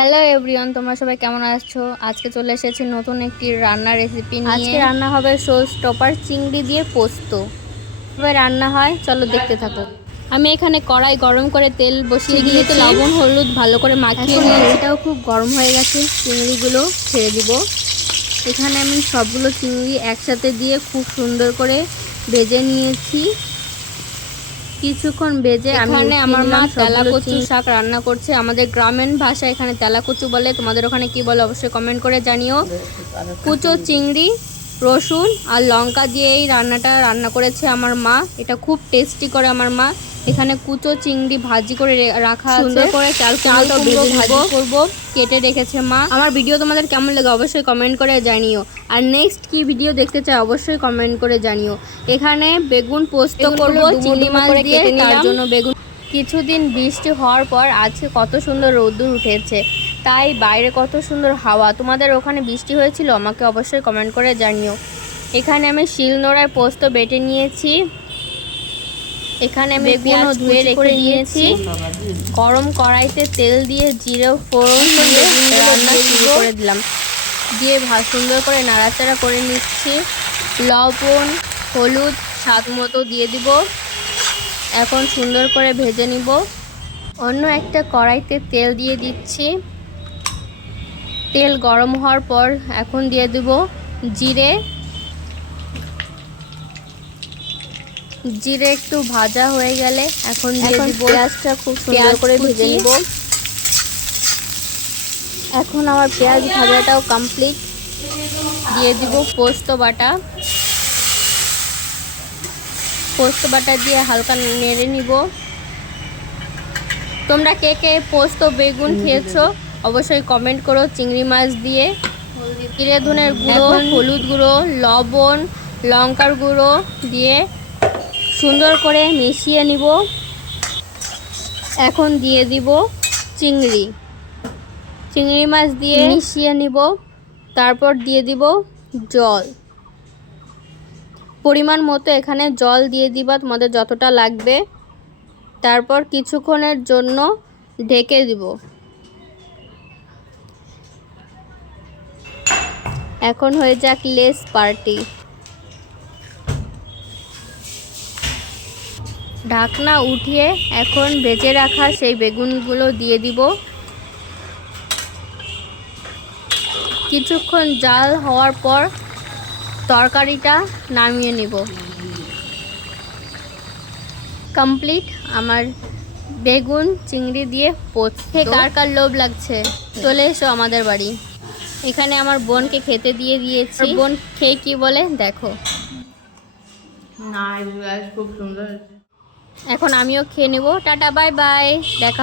Hello everyone, তোমরা সবাই কেমন আছো? আজকে চলে এসেছি নতুন একটি রান্নার রেসিপি নিয়ে। আজকে রান্না হবে শো স্টপার চিংড়ি দিয়ে পোস্ত। কিভাবে রান্না হয় চলো দেখতে থাকো। আমি এখানে কড়াই গরম করে তেল বসিয়ে দিয়েছি, লবণ হলুদ ভালো করে মাখিয়ে নিয়ে এটাও খুব গরম হয়ে গেছে। চিংড়িগুলো ছেড়ে দিব। এখানে আমি সবগুলো চিংড়ি একসাথে দিয়ে খুব সুন্দর করে ভেজে নিয়েছি। কিছুক্ষণ ভেজে এখানে আমার মা তেলাকচু শাক রান্না করছে। আমাদের গ্রামীণ ভাষায় এখানে তেলাকচু বলে, তোমাদের ওখানে কি বলে অবশ্যই কমেন্ট করে জানিও। কুচো চিংড়ি, রসুন আর লঙ্কা দিয়ে এই রান্নাটা রান্না করেছে আমার মা। এটা খুব টেস্টি করে আমার মা। এখানে কুচো চিংড়ি ভাজি করে রাখা আছে, সুন্দর করে চাল কুমড়ো ভাজি করব কেটে রেখেছে মা। আমার ভিডিও তোমাদের কেমন লাগে অবশ্যই কমেন্ট করে জানিও। আর নেক্সট কি ভিডিও দেখতে চাই অবশ্যই কমেন্ট করে জানিও। এখানে বেগুন পোস্ত করব চিংড়ি মাছ দিয়ে, তার জন্য বেগুন। কিছুদিন বৃষ্টি হওয়ার পর আজকে কত সুন্দর রোদ্দুর উঠেছে, তাই বাইরে কত সুন্দর হাওয়া। তোমাদের ওখানে বৃষ্টি হয়েছিল আমাকে অবশ্যই কমেন্ট করে জানিও। এখানে আমি শিলনোড়ায় পোস্ত বেটে নিয়েছি। এখানে আমি বেগুনও ধুয়ে রেখে দিয়েছি। গরম কড়াইতে তেল দিয়ে জিরে ফোড়ন দিয়ে রান্না শুরু করে দিলাম। দিয়ে সুন্দর করে নাড়াচাড়া করে নিচ্ছি। লবণ হলুদ স্বাদ মতো দিয়ে দিব। এখন সুন্দর করে ভেজে নিব। অন্য একটা কড়াইতে তেল দিয়ে দিচ্ছি। তেল গরম হওয়ার পর এখন দিয়ে দিব জিরে। জিরে একটু ভাজা হয়ে গেলে এখন দিয়ে দিব পেঁয়াজটা খুব সুন্দর করে ভেজে নিব। এখন আমার পেঁয়াজ ভাজাটাও কমপ্লিট। দিয়ে দিব পোস্ত বাটা। পোস্ত বাটা দিয়ে হালকা নেড়ে নিব। তোমরা কে কে পোস্ত বেগুন খেয়েছো অবশ্যই কমেন্ট করো। চিংড়ি মাছ দিয়ে জিরে ধনের গুঁড়ো, হলুদ গুঁড়ো, লবণ, লঙ্কার গুঁড়ো দিয়ে সুন্দর করে মিশিয়ে নিব। এখন দিয়ে দিব চিংড়ি মাছ দিয়ে মিশিয়ে নিব। তারপর দিয়ে দিব জল, পরিমাণ মতো এখানে জল দিয়ে দিবা তোমাদের যতটা লাগবে। তারপর কিছুক্ষণের জন্য ঢেকে দিব। এখন হয়ে যাক লেস পার্টি। ঢাকনা উঠিয়ে এখন ভেজে রাখা সেই বেগুনগুলো দিয়ে দিব। কিছুক্ষণ জাল হওয়ার পর তরকারিটা নামিয়ে নিব। কমপ্লিট আমার বেগুন চিংড়ি দিয়ে পোস্ত। কার কার লোভ লাগছে চলে এসো আমাদের বাড়ি। এখানে আমার বোনকে খেতে দিয়ে দিয়েছি। বোন খেয়ে কি বলে দেখো। নাইস গাইস, খুব সুন্দর। এখন আমিও খেয়ে নেব। টাটা বাই বাই, দেখা।